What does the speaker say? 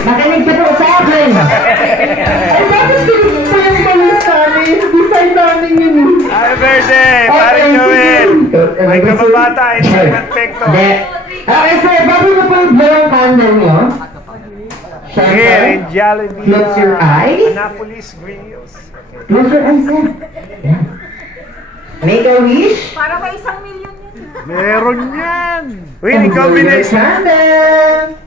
Makinig ka po sa akin. Ay, bakit pinagpalang sa amin? Design namin yun. Happy birthday, paring Joel. May kababata, instrument pekto. Okay, sir, bago na po i-blow ang candle nyo. Here in Jollibee. Close your eyes. Annapolis Grills. Close your eyes, sir. Make a wish. Para may 1 million yan. Meron yan. Winning combination. Candle.